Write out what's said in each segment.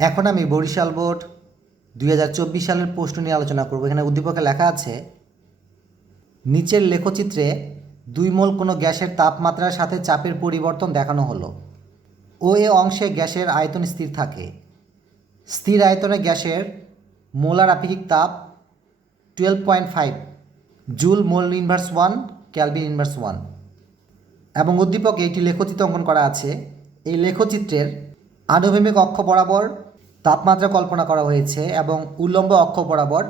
এখন আমি বরিশাল বোর্ড 2024 সালের প্রশ্ন নিয়ে আলোচনা করব। এখানে উদ্দীপকে লেখা আছে, নিচের লেখচিত্রে 2 মোল কোনো গ্যাসের তাপমাত্রার সাথে চাপের পরিবর্তন দেখানো হলো। ও এ অংশে গ্যাসের আয়তন স্থির থাকে। স্থির আয়তনে গ্যাসের মোলার আপেক্ষিক তাপ 12.5 joule mole inverse 1 kelvin inverse 1। এবং উদ্দীপকে একটি লেখচিত্র অঙ্কন করা আছে। এই লেখচিত্রের আনুভূমিক অক্ষ বরাবর তাপমাত্রা কল্পনা করা হয়েছে এবং উল্লম্ব অক্ষ বরাবর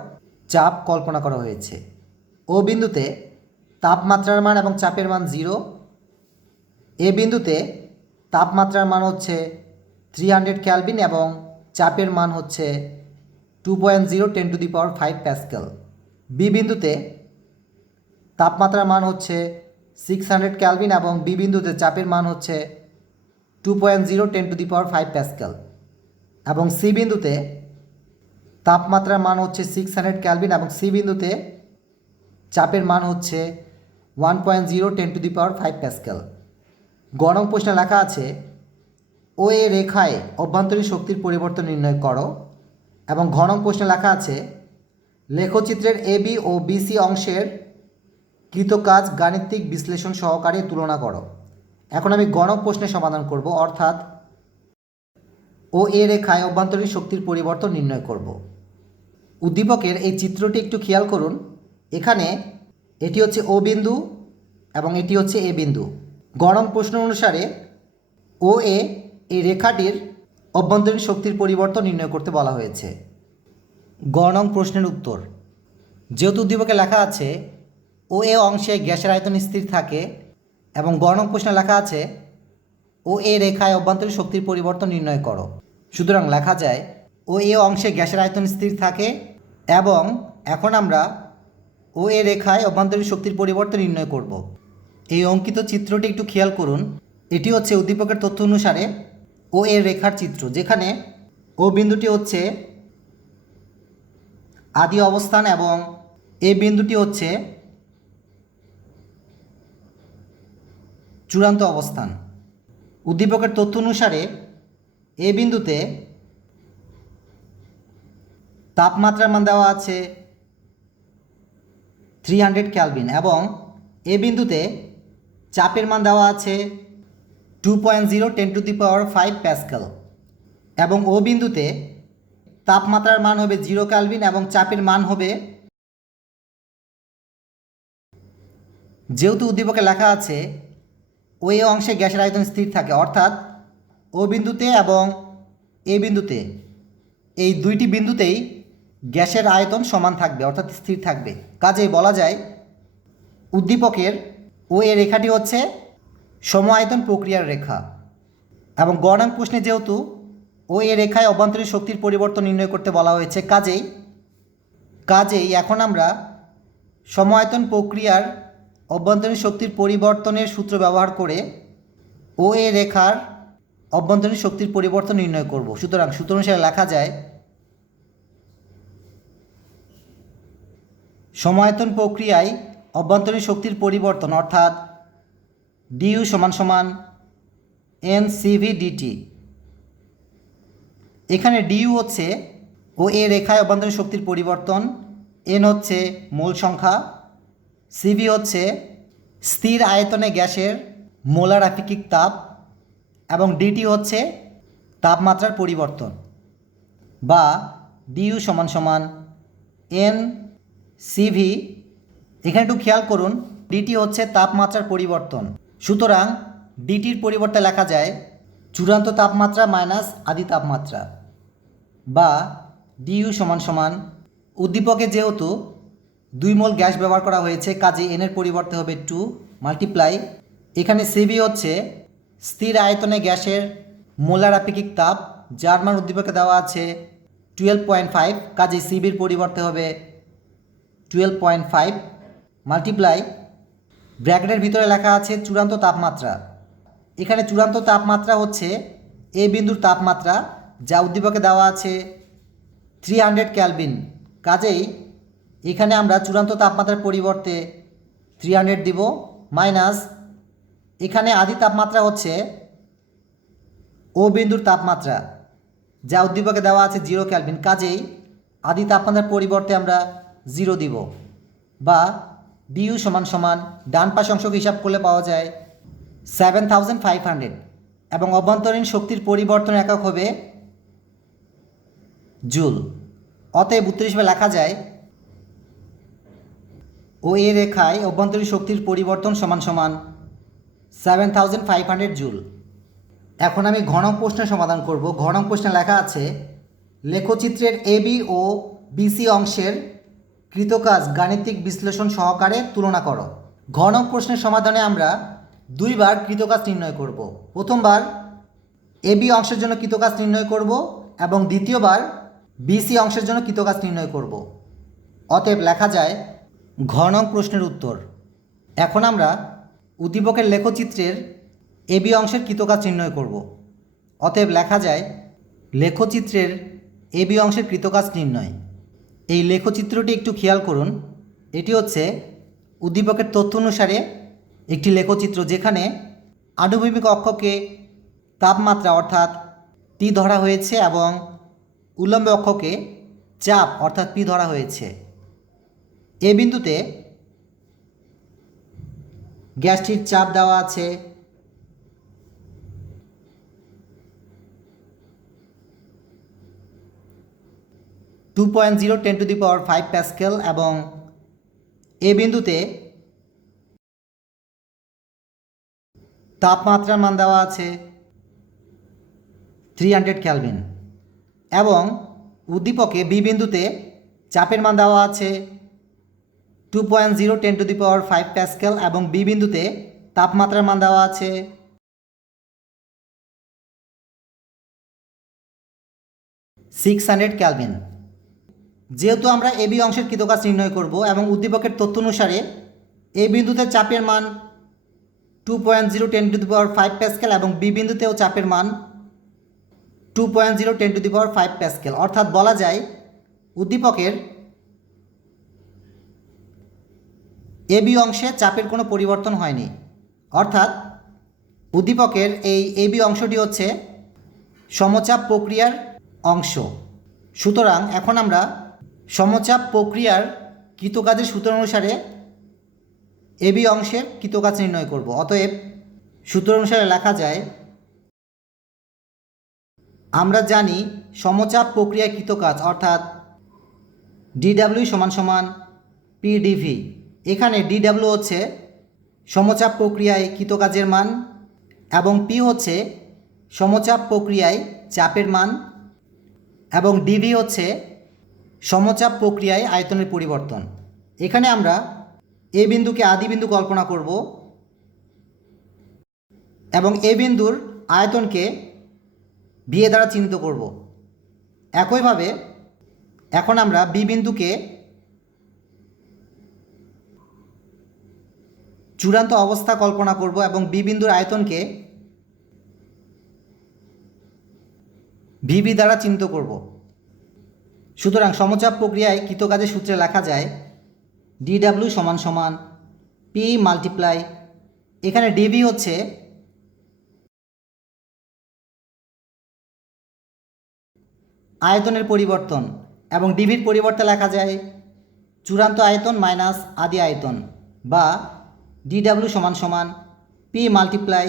চাপ কল্পনা করা হয়েছে। ও বিন্দুতে তাপমাত্রার মান এবং চাপের মান 0। এ বিন্দুতে তাপমাত্রার মান হচ্ছে 300 কেলভিন এবং চাপের মান হচ্ছে 2.0 10⁵ প্যাসকেল। বি বিন্দুতে তাপমাত্রার মান হচ্ছে 600 কেলভিন এবং বি বিন্দুতে চাপের মান হচ্ছে 2.0 10⁵ প্যাসকেল। এবং সি বিন্দুতে তাপমাত্রার মান হচ্ছে 600 কেলভিন এবং সি বিন্দুতে চাপের মান হচ্ছে 1.0 10⁵ প্যাসকেল। গ নং প্রশ্নে লেখা আছে, ও এ রেখায় অভ্যন্তরীণ শক্তির পরিবর্তন নির্ণয় করো। এবং ঘ নং প্রশ্নে লেখা আছে, লেখচিত্রের এ বি ও বিসি অংশের কৃতকাজ গাণিতিক বিশ্লেষণ সহকারে তুলনা করো। এখন আমি গ নং প্রশ্নের সমাধান করব, অর্থাৎ ও এ রেখায় অভ্যন্তরীণ শক্তির পরিবর্তন নির্ণয় করব। উদ্দীপকের এই চিত্রটি একটু খেয়াল করুন। এখানে এটি হচ্ছে ও বিন্দু এবং এটি হচ্ছে এ বিন্দু। গ নং প্রশ্ন অনুসারে ও এ এই রেখাটির অভ্যন্তরীণ শক্তির পরিবর্তন নির্ণয় করতে বলা হয়েছে। গ নং প্রশ্নের উত্তর, যেহেতু উদ্দীপকে লেখা আছে ও এ অংশে গ্যাসের আয়তন স্থির থাকে এবং গ নং প্রশ্নে লেখা আছে ও এ রেখায় অভ্যন্তরীণ শক্তির পরিবর্তন নির্ণয় করো, সুতরাং লেখা যায় ও এ অংশে গ্যাসের আয়তন স্থির থাকে এবং এখন আমরা ও এ রেখায় অভ্যন্তরীণ শক্তির পরিবর্তন নির্ণয় করব। এই অঙ্কিত চিত্রটি একটু খেয়াল করুন। এটি হচ্ছে উদ্দীপকের তথ্য অনুসারে ও এর রেখার চিত্র, যেখানে ও বিন্দুটি হচ্ছে আদি অবস্থান এবং এ বিন্দুটি হচ্ছে চূড়ান্ত অবস্থান। উদ্দীপকের তথ্য অনুসারে এ বিন্দুতে তাপমাত্রার মান দেওয়া আছে 300 কেলভিন এবং এ বিন্দুতে চাপের মান দেওয়া আছে 2.0 10⁵ প্যাসকেল এবং ও বিন্দুতে তাপমাত্রার মান হবে 0 কেলভিন এবং চাপের মান হবে, যেহেতু উদ্দীপকে লেখা আছে ও এ অংশে গ্যাসের আয়তন স্থির থাকে, অর্থাৎ ও বিন্দুতে এবং এ বিন্দুতে এই দুইটি বিন্দুতেই গ্যাসের আয়তন সমান থাকবে, অর্থাৎ স্থির থাকবে। কাজেই বলা যায় উদ্দীপকের ও এ রেখাটি হচ্ছে সম আয়তন প্রক্রিয়ার রেখা। এবং গ নং প্রশ্নে যেহেতু ও এ রেখায় অভ্যন্তরীণ শক্তির পরিবর্তন নির্ণয় করতে বলা হয়েছে, কাজেই এখন আমরা সম আয়তন প্রক্রিয়ার অভ্যন্তরীণ শক্তির পরিবর্তনের সূত্র ব্যবহার করে ও এ রেখার অভ্যন্তরীণ শক্তির পরিবর্তন নির্ণয় করব। সুতরাং সূত্র অনুসারে লেখা যায়, সমায়তন প্রক্রিয়ায় অভ্যন্তরীণ শক্তির পরিবর্তন অর্থাৎ ডিইউ সমান সমান এন সিভি ডিটি। এখানে ডিইউ হচ্ছে ও এ রেখায় অভ্যন্তরীণ শক্তির পরিবর্তন, এন হচ্ছে মোল সংখ্যা, সিভি হচ্ছে স্থির আয়তনে গ্যাসের মোলার আপেক্ষিক তাপ এবং ডিটি হচ্ছে তাপমাত্রার পরিবর্তন, বা ডিইউ সমান সমান এন সিভি। এখানে একটু খেয়াল করুন, ডিটি হচ্ছে তাপমাত্রার পরিবর্তন, সুতরাং ডিটির পরিবর্তে লেখা যায় চূড়ান্ত তাপমাত্রা মাইনাস আদি তাপমাত্রা, বা ডিইউ সমান সমান, উদ্দীপকে যেহেতু 2 মোল গ্যাস ব্যবহার করা হয়েছে কাজে এনের পরিবর্তে হবে 2 মাল্টিপ্লাই, এখানে সিভি হচ্ছে স্থির আয়তনে গ্যাসের মোলার আপেক্ষিক তাপ, যার মান উদ্দীপকে দেওয়া আছে 12.5, কাজে সিভির পরিবর্তে হবে 12.5 মাল্টিপ্লাই, ব্র্যাকেটের ভিতরে লেখা আছে চূড়ান্ত তাপমাত্রা। এখানে চূড়ান্ত তাপমাত্রা হচ্ছে এ বিন্দুর তাপমাত্রা, যা উদ্দীপকে দেওয়া আছে 300 কেলভিন, কাজেই এখানে আমরা চূড়ান্ত তাপমাত্রার পরিবর্তে 300 দিব, মাইনাস এখানে আদি তাপমাত্রা হচ্ছে ও বিন্দুর তাপমাত্রা, যা উদ্দীপকে দেওয়া আছে 0 কেলভিন, কাজেই আদি তাপমাত্রার পরিবর্তে আমরা 0 দিব, বা ডিইউ সমান সমান ডান পাশ অংশকে হিসাব করলে পাওয়া যায় 7500, এবং অভ্যন্তরীণ শক্তির পরিবর্তন একক হবে জুল। অতএব উত্তর হিসেবে লেখা যায় ও এ রেখায় অভ্যন্তরীণ শক্তির পরিবর্তন সমান সমান 7500 জুল। এখন আমি ঘ নং প্রশ্নের সমাধান করব। ঘ নং প্রশ্নে লেখা আছে লেখচিত্রের এবি ও বিসি অংশের কৃতকাজ গাণিতিক বিশ্লেষণ সহকারে তুলনা করো। ঘ নং প্রশ্নের সমাধানে আমরা দুইবার কৃতকাজ নির্ণয় করব। প্রথমবার এবি অংশের জন্য কৃতকাজ নির্ণয় করব এবং দ্বিতীয়বার বিসি অংশের জন্য কৃতকাজ নির্ণয় করব। অতএব লেখা যায় ঘ নং প্রশ্নের উত্তর। এখন আমরা উদ্দীপকের লেখচিত্রের এবি অংশের কৃতকাজ নির্ণয় করব। অতএব লেখা যায় লেখচিত্রের এবি অংশের কৃতকাজ নির্ণয়। এই লেখচিত্রটি একটু খেয়াল করুন। এটি হচ্ছে উদ্দীপকের তথ্য অনুসারে একটি লেখচিত্র, যেখানে আনুভূমিক অক্ষকে তাপমাত্রা অর্থাৎ টি ধরা হয়েছে এবং উল্লম্ব অক্ষকে চাপ অর্থাৎ পি ধরা হয়েছে। এ বিন্দুতে গ্যাসটির চাপ দেওয়া আছে 2.0 10⁵ প্যাসকেল এবং এ বিন্দুতে তাপমাত্রার মান দেওয়া আছে 300 কেলভিন, এবং উদ্দীপকে বি বিন্দুতে চাপের মান দেওয়া আছে 2.0 10⁵ প্যাসকেল এবং বি বিন্দুতে তাপমাত্রার মান দেওয়া আছে 600 কেলভিন। যেহেতু আমরা এবি অংশের কৃতকাজ নির্ণয় করব এবং উদ্দীপকের তথ্য অনুসারে এই বিন্দুতে চাপের মান 2.0 10⁵ প্যাসকেল এবং বি বিন্দুতেও চাপের মান 2.0 10⁵ প্যাসকেল, অর্থাৎ বলা যায় উদ্দীপকের এবি অংশে চাপের কোনো পরিবর্তন হয়নি। অর্থাৎ উদ্দীপকের এই এবি অংশটি হচ্ছে সমচাপ প্রক্রিয়ার অংশ। সুতরাং এখন আমরা সমচাপ প্রক্রিয়ার কৃতকাজের সূত্র অনুসারে এবি অংশের কৃতকাজ নির্ণয় করব। অতএব সূত্র অনুসারে লেখা যায় আমরা জানি সমচাপ প্রক্রিয়ায় কৃতকাজ অর্থাৎ ডিডাব্লিউ সমান সমান পিডিভি। এখানে ডিডাব্লিউ হচ্ছে সমচাপ প্রক্রিয়ায় কৃতকাজের মান এবং পি হচ্ছে সমচাপ প্রক্রিয়ায় চাপের মান এবং ডিভি হচ্ছে সমচাপ প্রক্রিয়ায় আয়তনের পরিবর্তন। এখানে আমরা এ বিন্দুকে আদি বিন্দু কল্পনা করব এবং এ বিন্দুর আয়তনকে ভি এ দ্বারা চিহ্নিত করব। একইভাবে এখন আমরা বি বিন্দুকে চূড়ান্ত অবস্থা কল্পনা করব এবং বি বিন্দুর আয়তনকে ভিবি দ্বারা চিহ্নিত করব। সুতরাং সমচাপ প্রক্রিয়ায় কৃতকাজের সূত্রে লেখা যায় ডিডাব্লিউ সমান সমান পি মাল্টিপ্লাই, এখানে ডিভি হচ্ছে আয়তনের পরিবর্তন এবং ডিভির পরিবর্তে লেখা যায় চূড়ান্ত আয়তন মাইনাস আদি আয়তন, বা ডিডাব্লিউ সমান সমান পি মাল্টিপ্লাই।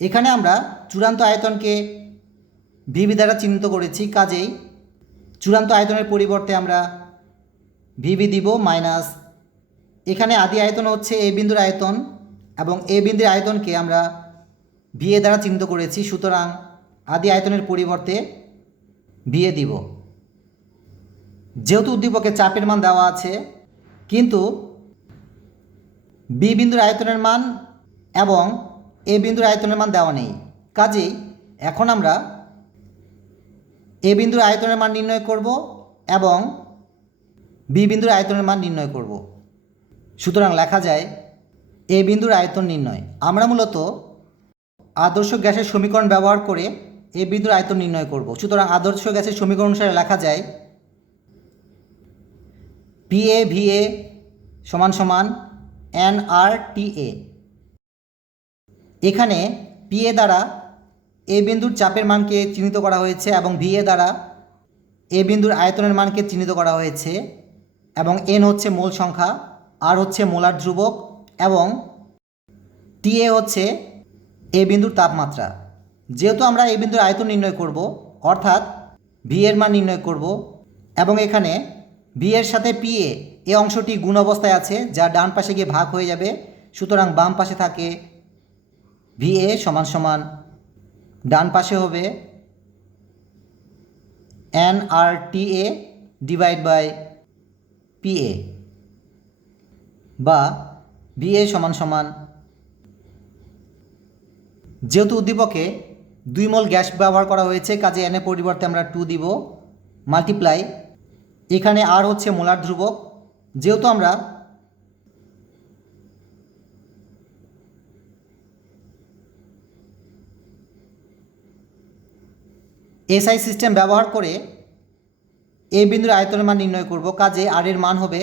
এখানে আমরা চূড়ান্ত আয়তনকে ভিবি দ্বারা চিহ্নিত করেছি, কাজেই চূড়ান্ত আয়তনের পরিবর্তে আমরা ভিবি দিব মাইনাস, এখানে আদি আয়তন হচ্ছে এ বিন্দুর আয়তন এবং এ বিন্দুর আয়তনকে আমরা ভি এ দ্বারা চিহ্নিত করেছি, সুতরাং আদি আয়তনের পরিবর্তে ভি এ দিব। যেহেতু উদ্দীপকে চাপের মান দেওয়া আছে কিন্তু বি বিন্দুর আয়তনের মান এবং এ বিন্দুর আয়তনের মান দেওয়া নেই, কাজেই এখন আমরা এ বিন্দুর আয়তনের মান নির্ণয় করব এবং বি বিন্দুর আয়তনের মান নির্ণয় করব। সুতরাং লেখা যায় এ বিন্দুর আয়তন নির্ণয়। আমরা মূলত আদর্শ গ্যাসের সমীকরণ ব্যবহার করে এ বিন্দুর আয়তন নির্ণয় করব। সুতরাং আদর্শ গ্যাসের সমীকরণ অনুসারে লেখা যায় পি এ ভি এ সমান সমান এন আর টি এ। এখানে পি এ দ্বারা এ বিন্দুর চাপের মানকে চিহ্নিত করা হয়েছে এবং ভি এ দ্বারা এ বিন্দুর আয়তনের মানকে চিহ্নিত করা হয়েছে এবং এন হচ্ছে মোল সংখ্যা, আর হচ্ছে মোলার ধ্রুবক এবং টি এ হচ্ছে এ বিন্দুর তাপমাত্রা। যেহেতু আমরা এ বিন্দুর আয়তন নির্ণয় করব, অর্থাৎ ভি এর মান নির্ণয় করব এবং এখানে ভি এর সাথে পি এ এই অংশটি গুণ অবস্থায় আছে, যা ডান পাশে গিয়ে ভাগ হয়ে যাবে। সুতরাং বাম পাশে থাকে ভি এ সমান সমান ডান পাশে হবে N R T A divide by P A, বা ভি এ সমান সমান, যেহেতু উদ্দীপকে 2 মোল গ্যাস ব্যবহার করা হয়েছে কাজে এন এর পরিবর্তে আমরা 2 দিব, মাল্টিপ্লাই এখানে আর হচ্ছে মোলার ধ্রুবক। যেহেতু আমরা এসআই সিস্টেম ব্যবহার করে এই বিন্দুর আয়তনের মান নির্ণয় করব, কাজে আর এর মান হবে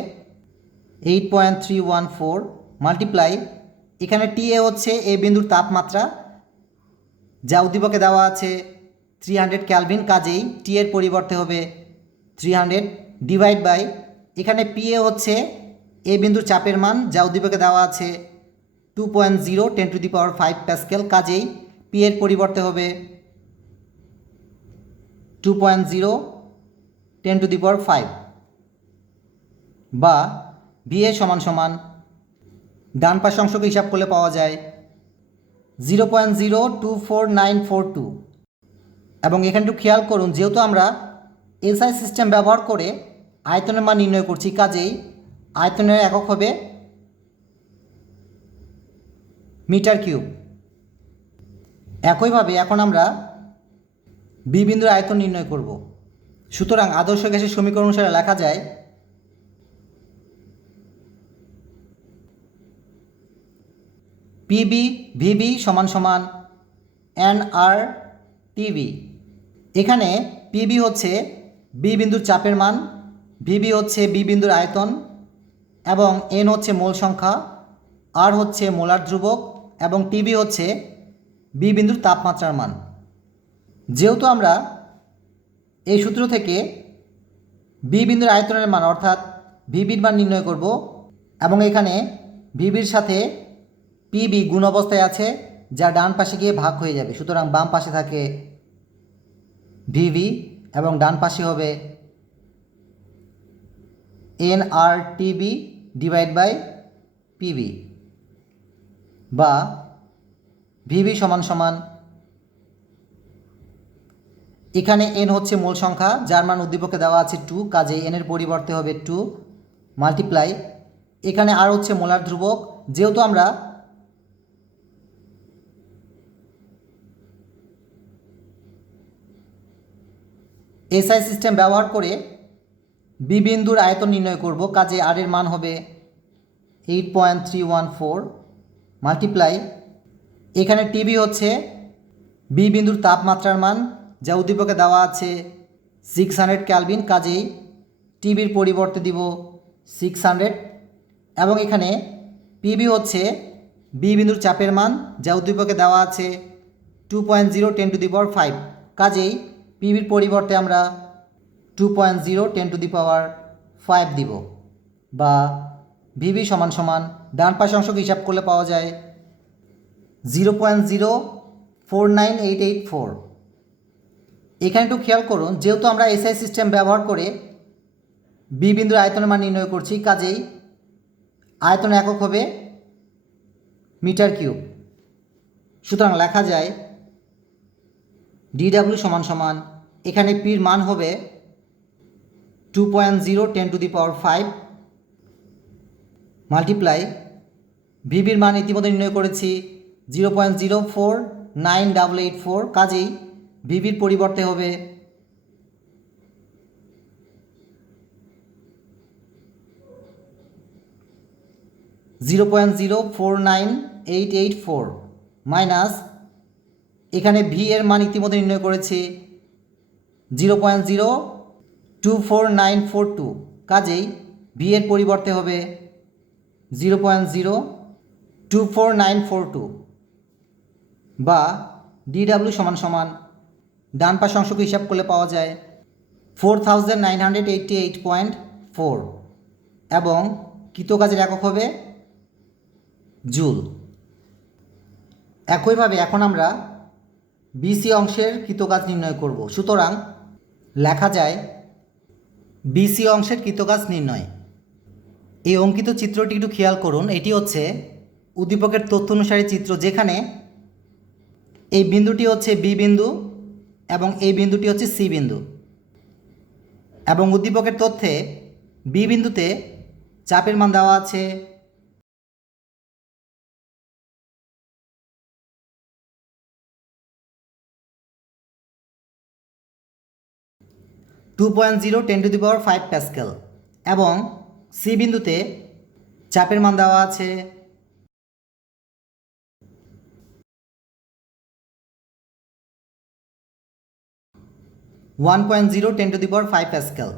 8.314 মাল্টিপ্লাই এখানে টি এ হচ্ছে এই বিন্দুর তাপমাত্রা, যা উদ্দীপকে দেওয়া আছে 300 ক্যালভিন, কাজেই টি এর পরিবর্তে হবে 300 ডিভাইড বাই এখানে পি এ হচ্ছে এই বিন্দুর চাপের মান, যা উদ্দীপকে দেওয়া আছে 2.0 10⁵ প্যাসকেল, কাজেই পি এর পরিবর্তে হবে 2.0 10⁵, বা ভি এ সমান সমান ডান পাশ অংশকে হিসাব করলে পাওয়া যায় 0.024942। এবং এখানে একটু খেয়াল করুন, যেহেতু আমরা এসআই সিস্টেম ব্যবহার করে আয়তনের মান নির্ণয় করছি, কাজেই আয়তনের একক হবে মিটার কিউব। একইভাবে এখন আমরা বি বিন্দুর আয়তন নির্ণয় করব। সুতরাং আদর্শ গ্যাসের সমীকরণ অনুসারে লেখা যায় পিবি ভিবি সমান সমান এন আর টিভি। এখানে পিবি হচ্ছে বি বিন্দুর চাপের মান, ভিবি হচ্ছে বি বিন্দুর আয়তন এবং এন হচ্ছে মোল সংখ্যা, আর হচ্ছে মোলার ধ্রুবক এবং টিভি হচ্ছে বি বিন্দুর তাপমাত্রার মান। যেহেতু আমরা এই সূত্র থেকে বি বিন্দুর আয়তনের মান অর্থাৎ ভিবির মান নির্ণয় করব এবং এখানে ভিবির সাথে পিবি গুণ অবস্থায় আছে, যা ডান পাশে গিয়ে ভাগ হয়ে যাবে। সুতরাং বাম পাশে থাকে ভিভি এবং ডান পাশে হবে N R T B divide by P B, বা ভিভি সমান সমান এখানে এন হচ্ছে মূল সংখ্যা, যার মান উদ্দীপকে দেওয়া আছে 2, কাজে এন এর পরিবর্তে হবে 2 মাল্টিপ্লাই এখানে আর হচ্ছে মোলার ধ্রুবক। যেহেতু আমরা এসআই সিস্টেম ব্যবহার করে বি বিন্দুর আয়তন নির্ণয় করব, কাজে আর এর মান হবে 8.314 মাল্টিপ্লাই এখানে টিবি হচ্ছে বি বিন্দুর তাপমাত্রার মান, যা উদ্দীপকে দেওয়া আছে 600 ক্যালভিন, কাজেই টিবির পরিবর্তে দিব 600 এবং এখানে পিবি হচ্ছে বি বিন্দুর চাপের মান, যা উদ্দীপকে দেওয়া আছে 2.0 10⁵, কাজেই পিবির পরিবর্তে আমরা 2.0 10⁵ দিব, বা ভিবি সমান সমান ডান পাশ অংশকে হিসাব করলে পাওয়া যায় 0.049884। এখানে একটু খেয়াল করুন, যেহেতু আমরা এসআই সিস্টেম ব্যবহার করে বি বিন্দুর আয়তনের মান নির্ণয় করছি, কাজেই আয়তন একক হবে মিটার কিউব। সুতরাং লেখা যায় ডিডাব্লিউ সমান সমান এখানে পির মান হবে 2.0 10⁵ মাল্টিপ্লাই ভিবির মান ইতিমধ্যে নির্ণয় করেছি 0.049884, কাজেই ভিবির পরিবর্তে হবে 0.049884 মাইনাস এখানে ভি এর মান ইতিমধ্যে নির্ণয় করেছি 0.024942, কাজেই ভি এর পরিবর্তে হবে 0.024942, বা DW সমান সমান ডান পাশ অংশকে হিসাব করলে পাওয়া যায় 4988.4 এবং কৃতকাজের একক হবে জুল। একইভাবে এখন আমরা বিসি অংশের কৃতকাজ নির্ণয় করব। সুতরাং লেখা যায় বিসি অংশের কৃতকাজ নির্ণয়। এই অঙ্কিত চিত্রটি একটু খেয়াল করুন। এটি হচ্ছে উদ্দীপকের তথ্য অনুসারে চিত্র, যেখানে এই বিন্দুটি হচ্ছে বি বিন্দু এবং এই বিন্দুটি হচ্ছে সি বিন্দু, এবং উদ্দীপকের তথ্যে বি বিন্দুতে চাপের মান দেওয়া আছে 2.0 10⁵ প্যাসকেল এবং সি বিন্দুতে চাপের মান দেওয়া আছে 1.0 10⁵ প্যাসকেল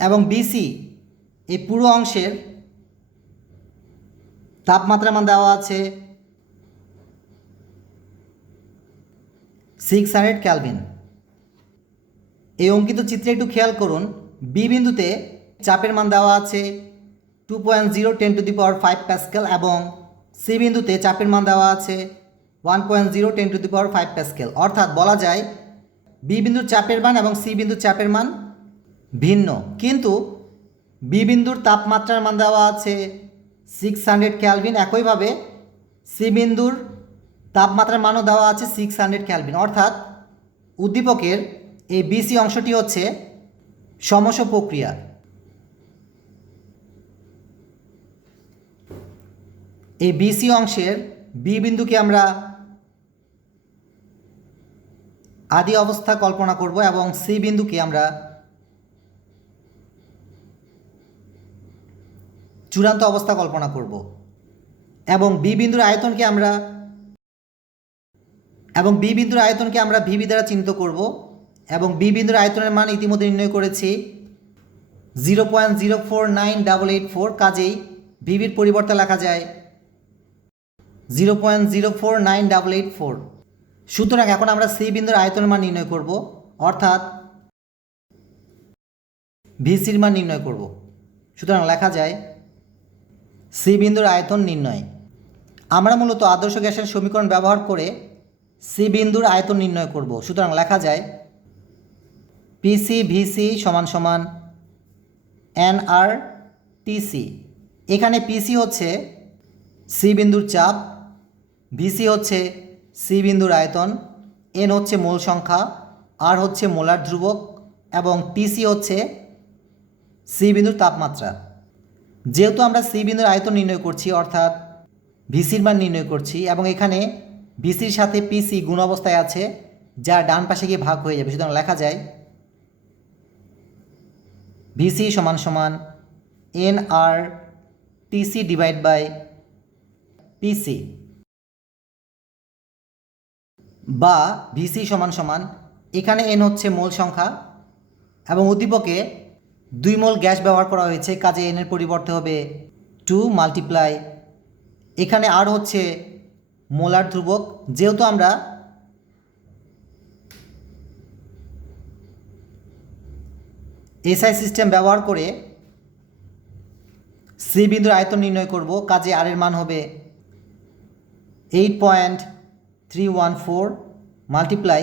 এবং বিসি এই পুরো অংশের তাপমাত্রার মান দেওয়া আছে 600 কেলভিন। এই অঙ্কিত চিত্রে একটু খেয়াল করুন, বি বিন্দুতে চাপের মান দেওয়া আছে 2.0 10⁵ প্যাসকেল এবং সি বিন্দুতে চাপের মান দেওয়া আছে 1.0 10⁵ প্যাসকেল। অর্থাৎ বলা যায় বি বিন্দুর চাপের মান এবং সি বিন্দুর চাপের মান ভিন্ন, কিন্তু বি বিন্দুর তাপমাত্রার মান দেওয়া আছে 600 কেলভিন। একইভাবে সি বিন্দুর তাপমাত্রার মানও দেওয়া আছে 600 কেলভিন। অর্থাৎ উদ্দীপকের এই বিসি অংশটি হচ্ছে সমস্ব প্রক্রিয়া। এই বিসি অংশের বি বিন্দুকে আমরা আদি অবস্থা কল্পনা করব এবং সি বিন্দুকে আমরা চূড়ান্ত অবস্থা কল্পনা করব এবং বি বিন্দুর আয়তনকে আমরা ভিবি দ্বারা চিহ্নিত করব এবং বি বিন্দুর আয়তনের মান ইতিমধ্যে নির্ণয় করেছি 0.049884। কাজেই ভিবির পরিবর্তে লেখা যায় 0.049884। সুতরাং এখন আমরা সি বিন্দুর আয়তনের মান নির্ণয় করব, অর্থাৎ ভিসির মান নির্ণয় করব। সুতরাং লেখা যায় সি বিন্দুর আয়তন নির্ণয়। আমরা মূলত আদর্শ গ্যাসের সমীকরণ ব্যবহার করে সি বিন্দুর আয়তন নির্ণয় করব। সুতরাং লেখা যায় পিসি ভিসি সমান সমান এনআর টিসি। এখানে পিসি হচ্ছে সি বিন্দুর চাপ, ভিসি হচ্ছে সি বিন্দুর আয়তন, এন হচ্ছে মোল সংখ্যা, আর হচ্ছে মোলার ধ্রুবক এবং টিসি হচ্ছে সি বিন্দুর তাপমাত্রা। যেহেতু আমরা সি বিন্দুর আয়তন নির্ণয় করছি অর্থাৎ ভিসির মান নির্ণয় করছি এবং এখানে ভিসির সাথে পিসি গুণ অবস্থায় আছে, যা ডান পাশে গিয়ে ভাগ হয়ে যাবে। সুতরাং লেখা যায় ভিসি সমান সমান N R T C divide by P C, বা ভিসি সমান সমান এখানে এন হচ্ছে মোল সংখ্যা এবং উদ্দীপকে 2 মোল গ্যাস ব্যবহার করা হয়েছে, কাজে এনের পরিবর্তে হবে 2 মাল্টিপ্লাই এখানে আর হচ্ছে মোলার ধ্রুবক। যেহেতু আমরা এসআই সিস্টেম ব্যবহার করে সি বিন্দুর আয়তন নির্ণয় করব, কাজে আর এর মান হবে 8.314 মাল্টিপ্লাই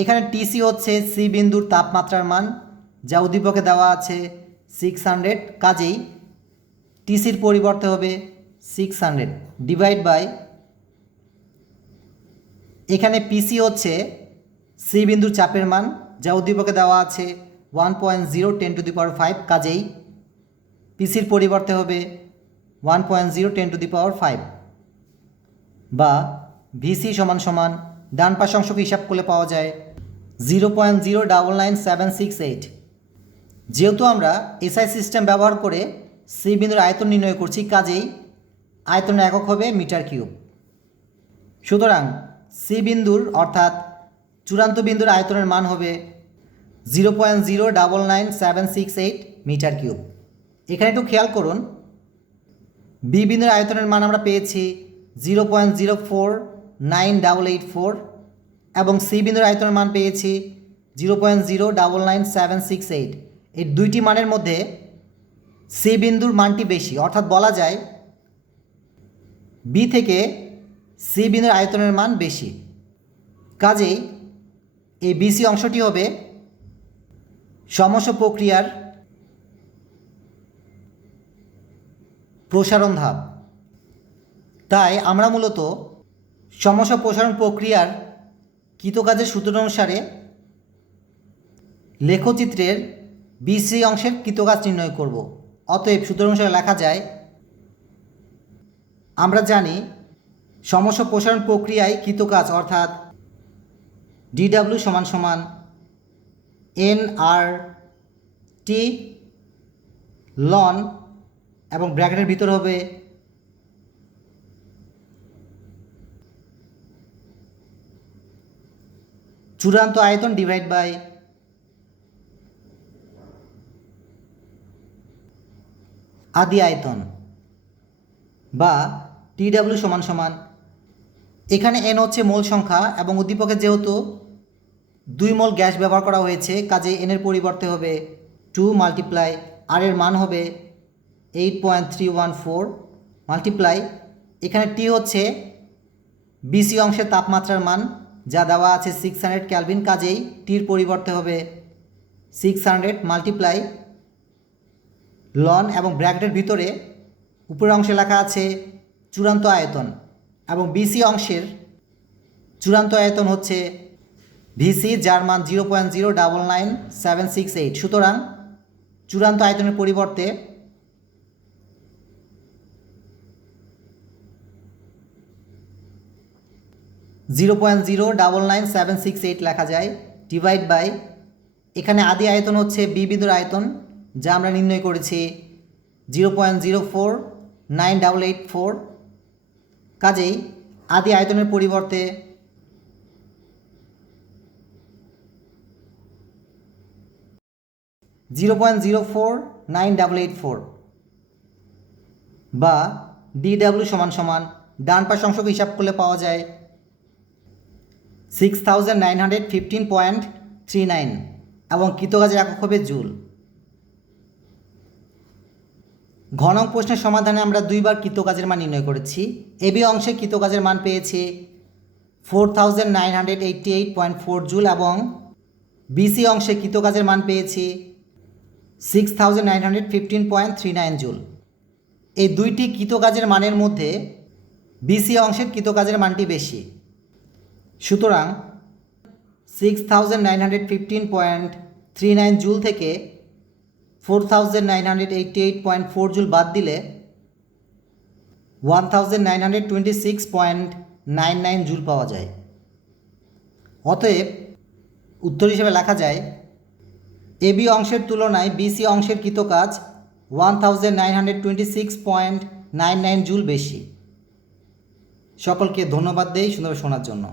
এখানে টিসি হচ্ছে সি বিন্দুর তাপমাত্রার মান, যা উদ্দীপকে দেওয়া আছে 600, কাজেই টিসির পরিবর্তে হবে 600 ডিভাইড বাই এখানে পিসি হচ্ছে সি বিন্দুর চাপের মান, যা উদ্দীপকে দেওয়া আছে 1.0 10⁵, কাজেই পিসির পরিবর্তে হবে 1.0 10⁵, বা ভিসি সমান সমান ডান পাশ অংশকে হিসাব করলে পাওয়া যায় 0.099768। যেহেতু আমরা এসআই সিস্টেম ব্যবহার করে সি বিন্দুর আয়তন নির্ণয় করছি, কাজেই আয়তনের একক হবে মিটার কিউব। সুতরাং সি বিন্দুর অর্থাৎ চূড়ান্ত বিন্দুর আয়তনের মান হবে 0.099768 মিটার কিউব। এখানে একটু খেয়াল করুন, বি বিন্দুর আয়তনের মান আমরা পেয়েছি 0.09884 এবং সি বিন্দুর আয়তনের মান পেয়েছি 0.099768। এই দুইটি মানের মধ্যে সি বিন্দুর মানটি বেশি, অর্থাৎ বলা যায় বি থেকে সি বিন্দুর আয়তনের মান বেশি। কাজেই এই বিসি অংশটি হবে সমস্ত প্রক্রিয়ার প্রসারণ ধাপ। তাই আমরা মূলত সমস্ত প্রসারণ প্রক্রিয়ার কৃতকাজের সূত্র অনুসারে লেখচিত্রের বিসি অংশের কৃতকাজ নির্ণয় করব। অতএব সূত্র অনুসারে লেখা যায়, আমরা জানি সমস্ত প্রসারণ প্রক্রিয়ায় কৃতকাজ অর্থাৎ ডিডাব্লিউ সমান সমান NRT লন এবং ব্র্যাকেটের ভিতর হবে চূড়ান্ত আয়তন ডিভাইড বাই আদি আয়তন বা TW সমান সমান, এখানে n হচ্ছে মোল সংখ্যা এবং উদ্দীপকে যেহেতু 2 মোল গ্যাস ব্যবহার করা হয়েছে কাজে n এর পরিবর্তে হবে 2 মাল্টিপ্লাই আর এর মান হবে 8.314 মাল্টিপ্লাই এখানে টি হচ্ছে বিসি অংশের তাপমাত্রার মান যা দেওয়া আছে 600 কেলভিন, কাজেই টির পরিবর্তে হবে 600 মাল্টিপ্লাই লন এবং ব্র্যাকেটের ভিতরে উপরের অংশে লেখা আছে চূড়ান্ত আয়তন এবং বিসি অংশের চূড়ান্ত আয়তন হচ্ছে ভিসি যার মান 0.099768। সুতরাং চূড়ান্ত আয়তনের পরিবর্তে (0.099768) লেখা যায় ডিভাইড বাই এখানে আদি আয়তন হচ্ছে বি বিন্দুর আয়তন যা আমরা নির্ণয় করেছি 0.049884। কাজেই আদি আয়তনের পরিবর্তে 0.049884 বা ডিডাব্লিউ সমান সমান ডান পাশ অংশকে হিসাব করলে পাওয়া যায় 6915.39 এবং কৃতকাজের একক হবে জুল। ঘ নং প্রশ্নের সমাধানে আমরা দুইবার কৃতকাজের মান নির্ণয় করেছি। এবি অংশে কৃতকাজের মান পেয়েছি 4988.4 জুল এবং বিসি অংশে কৃতকাজের মান পেয়েছি 6915.39 জুল। এই দুইটি কৃতকাজের মানের মধ্যে বিসি অংশের কৃতকাজের মানটি বেশি, সুতরাং 6915.39 জুল থেকে 4988.4 জুল বাদ দিলে 1926.99 জুল পাওয়া যায়। অতএব উত্তর হিসেবে লেখা যায় এবি অংশের তুলনায় বিসি অংশের কৃতকাজ 1926.99 জুল বেশি। সকলকে ধন্যবাদ দেই সুন্দর শোনার জন্য।